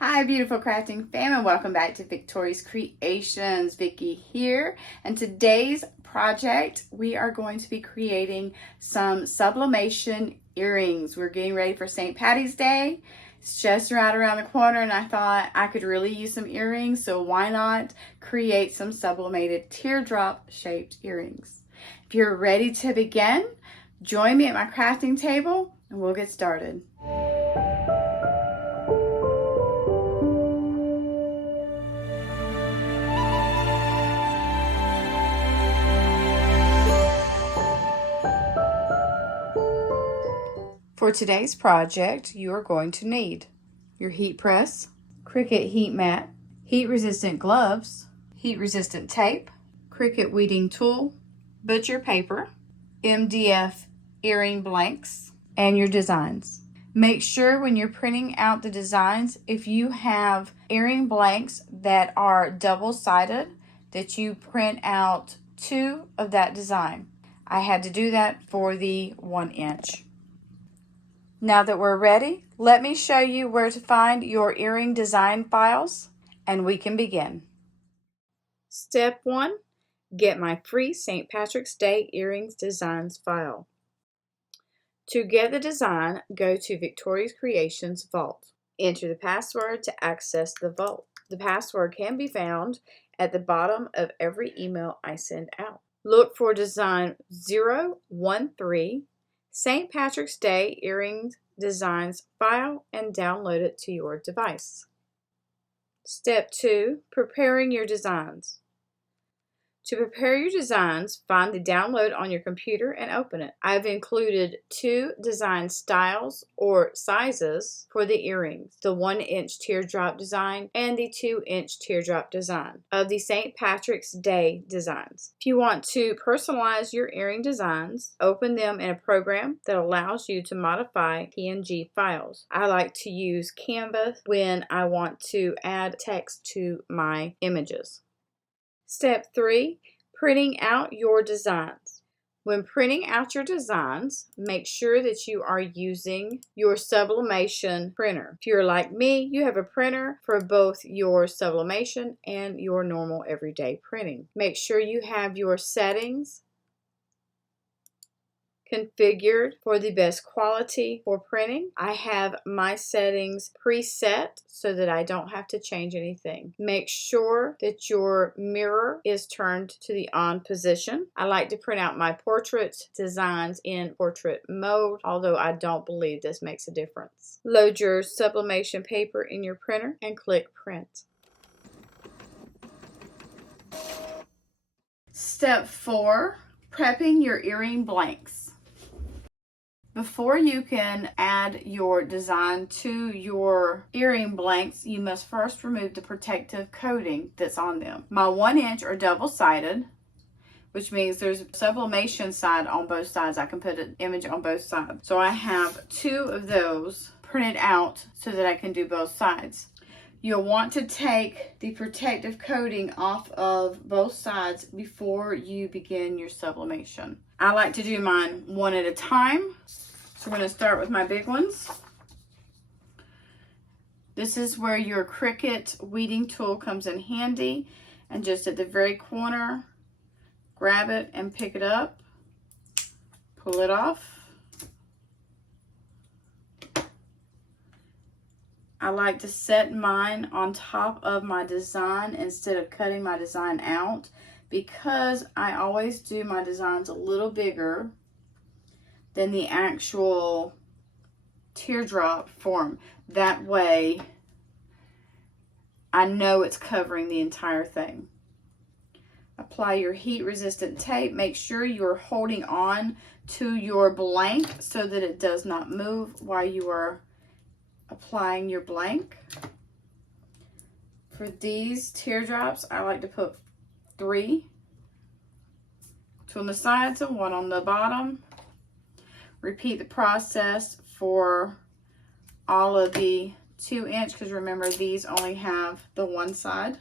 Hi, beautiful crafting fam, and welcome back to Victori's Creations. Vicky here, and today's project we are going to be creating some sublimation earrings. We're getting ready for St. Patty's Day. It's just right around the corner, and I thought I could really use some earrings, so why not create some sublimated teardrop shaped earrings? If you're ready to begin, join me at my crafting table and we'll get started. For today's project, you are going to need your heat press, Cricut heat mat, heat-resistant gloves, heat-resistant tape, Cricut weeding tool, butcher paper, MDF earring blanks, and your designs. Make sure when you're printing out the designs, if you have earring blanks that are double-sided, that you print out 2 of that design. I had to do that for the 1 inch. Now that we're ready, let me show you where to find your earring design files, and we can begin. Step 1, get my free St. Patrick's Day earrings designs file. To get the design, go to Victori's Creations Vault. Enter the password to access the vault. The password can be found at the bottom of every email I send out. Look for design 013 St. Patrick's Day Earrings Designs file and download it to your device. Step 2, preparing your designs. To prepare your designs, find the download on your computer and open it. I've included 2 design styles or sizes for the earrings, the 1-inch teardrop design and the 2-inch teardrop design of the St. Patrick's Day designs. If you want to personalize your earring designs, open them in a program that allows you to modify PNG files. I like to use Canva when I want to add text to my images. Step 3, printing out your designs. When printing out your designs, make sure that you are using your Sublimation Printer. If you're like me, you have a printer for both your sublimation and your normal everyday printing. Make sure you have your settings configured for the best quality for printing. I have my settings preset so that I don't have to change anything. Make sure that your mirror is turned to the on position. I like to print out my portrait designs in portrait mode, although I don't believe this makes a difference. Load your sublimation paper in your printer and click print. Step 4, prepping your earring blanks. Before you can add your design to your earring blanks, you must first remove the protective coating that's on them. My 1-inch are double-sided, which means there's a sublimation side on both sides. I can put an image on both sides. So I have 2 of those printed out so that I can do both sides. You'll want to take the protective coating off of both sides before you begin your sublimation. I like to do mine one at a time. So we're going to start with my big ones. This is where your Cricut weeding tool comes in handy. And just at the very corner, grab it and pick it up. Pull it off. I like to set mine on top of my design instead of cutting my design out, because I always do my designs a little bigger than the actual teardrop form. That way I know it's covering the entire thing. Apply your heat resistant tape. Make sure you're holding on to your blank so that it does not move while you are applying your blank. For these teardrops, I like to put 3, 2 on the sides and 1 on the bottom. Repeat the process for all of the 2-inch, because remember these only have the one side.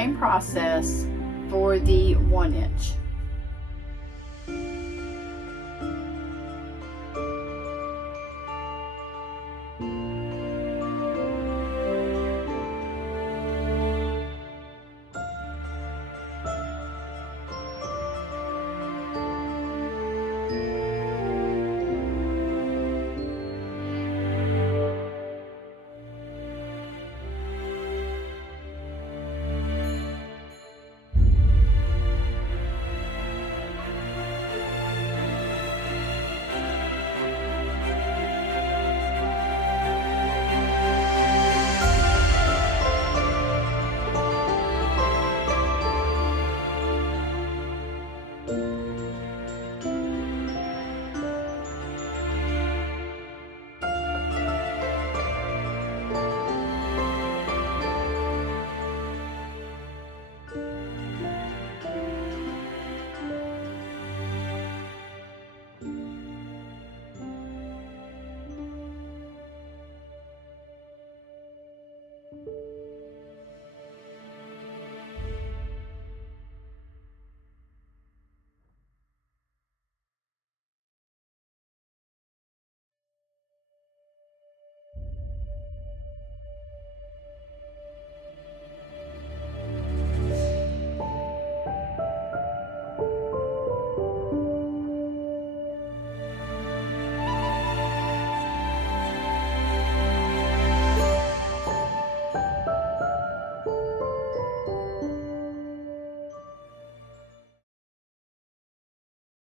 same process for the 1 inch.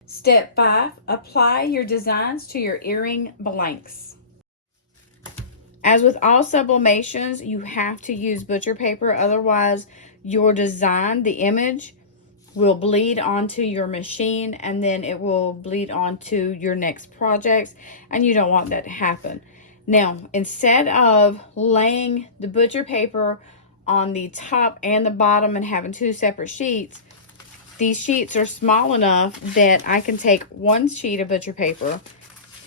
Step 5, apply your designs to your earring blanks. As with all sublimations, you have to use butcher paper, otherwise your design, the image, will bleed onto your machine and then it will bleed onto your next projects, and you don't want that to happen. Now, instead of laying the butcher paper on the top and the bottom and having 2 separate sheets, these sheets are small enough that I can take 1 sheet of butcher paper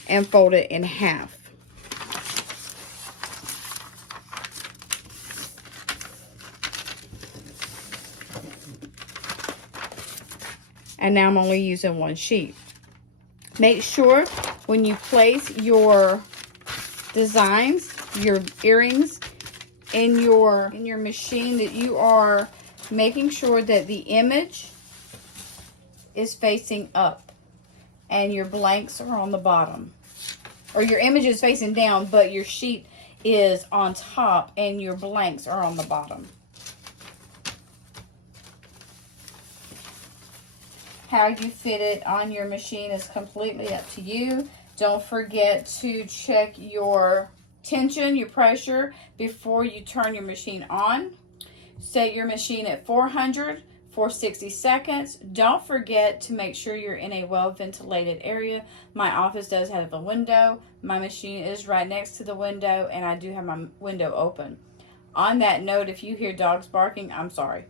and fold it in half. And now I'm only using 1 sheet. Make sure when you place your designs, your earrings in your machine, that you are making sure that the image is facing up and your blanks are on the bottom, or your image is facing down but your sheet is on top and your blanks are on the bottom. How you fit it on your machine is completely up to you. Don't forget to check your tension, your pressure, before you turn your machine on. Set your machine at 400 for 60 seconds. Don't forget to make sure you're in a well-ventilated area. My office does have a window. My machine is right next to the window, and I do have my window open. On that note, if you hear dogs barking, I'm sorry.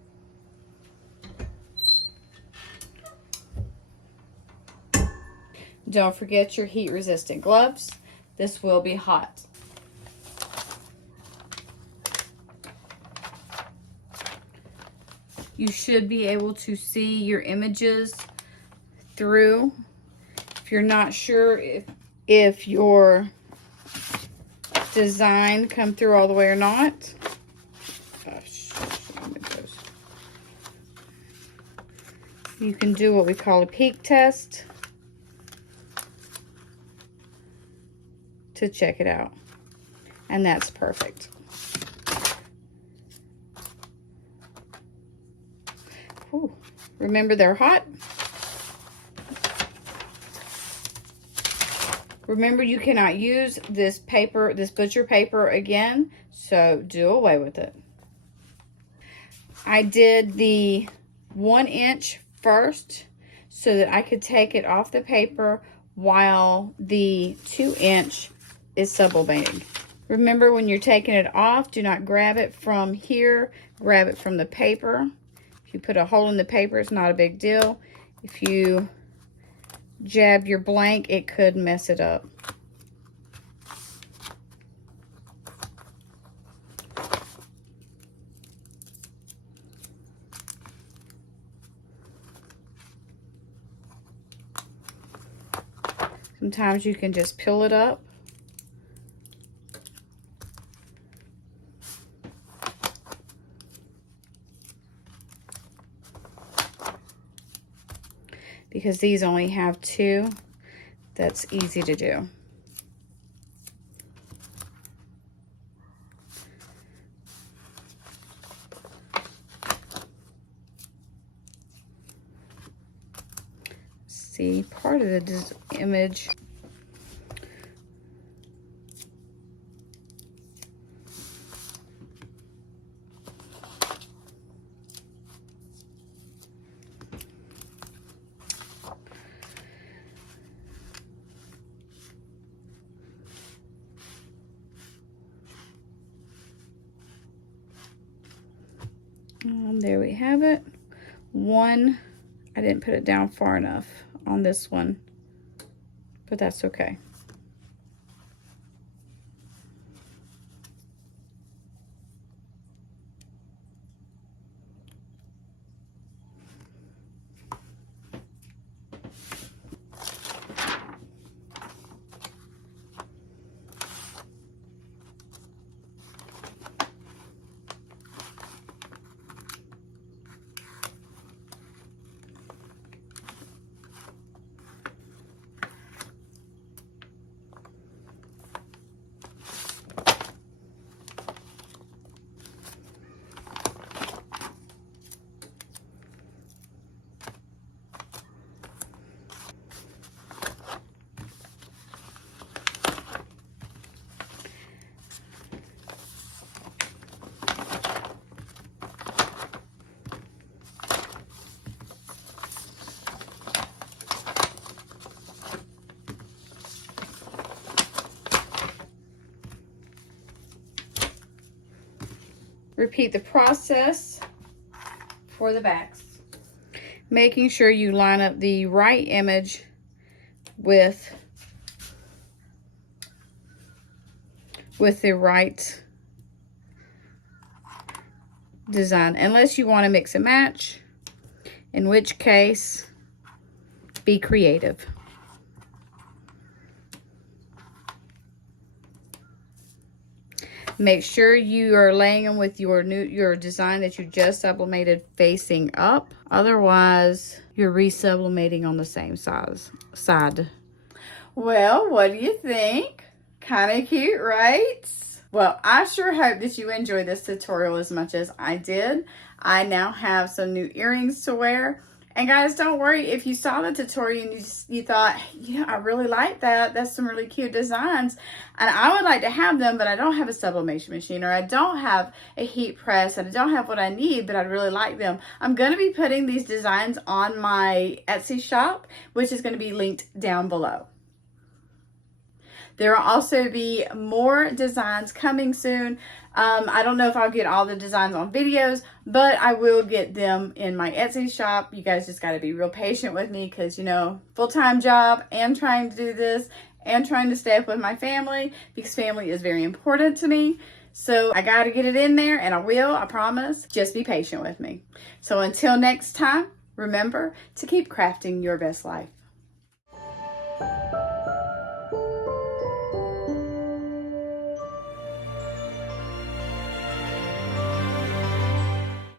Don't forget your heat-resistant gloves. This will be hot. You should be able to see your images through. If you're not sure if your design come through all the way or not. Gosh, you can do what we call a peek test to check it out. And that's perfect. Ooh, remember, they're hot. Remember, you cannot use this paper, this butcher paper again, so do away with it. I did the 1 inch first so that I could take it off the paper while the 2 inch is sublimating. Remember, when you're taking it off, do not grab it from here, grab it from the paper. If you put a hole in the paper, it's not a big deal. If you jab your blank, it could mess it up. Sometimes you can just peel it up. Because these only have 2, that's easy to do. See, part of the image. There we have it. One, I didn't put it down far enough on this one, but that's okay. Repeat the process for the backs. Making sure you line up the right image with the right design, unless you want to mix and match, in which case, be creative. Make sure you are laying them with your design that you just sublimated facing up. Otherwise, you're resublimating on the same side. Well, what do you think? Kind of cute, right? Well, I sure hope that you enjoyed this tutorial as much as I did. I now have some new earrings to wear. And guys, don't worry if you saw the tutorial and you thought, yeah, I really like that. That's some really cute designs. And I would like to have them, but I don't have a sublimation machine, or I don't have a heat press, and I don't have what I need, but I'd really like them. I'm going to be putting these designs on my Etsy shop, which is going to be linked down below. There will also be more designs coming soon. I don't know if I'll get all the designs on videos, but I will get them in my Etsy shop. You guys just got to be real patient with me because, you know, full-time job and trying to do this and trying to stay up with my family, because family is very important to me. So I got to get it in there, and I will, I promise. Just be patient with me. So until next time, remember to keep crafting your best life.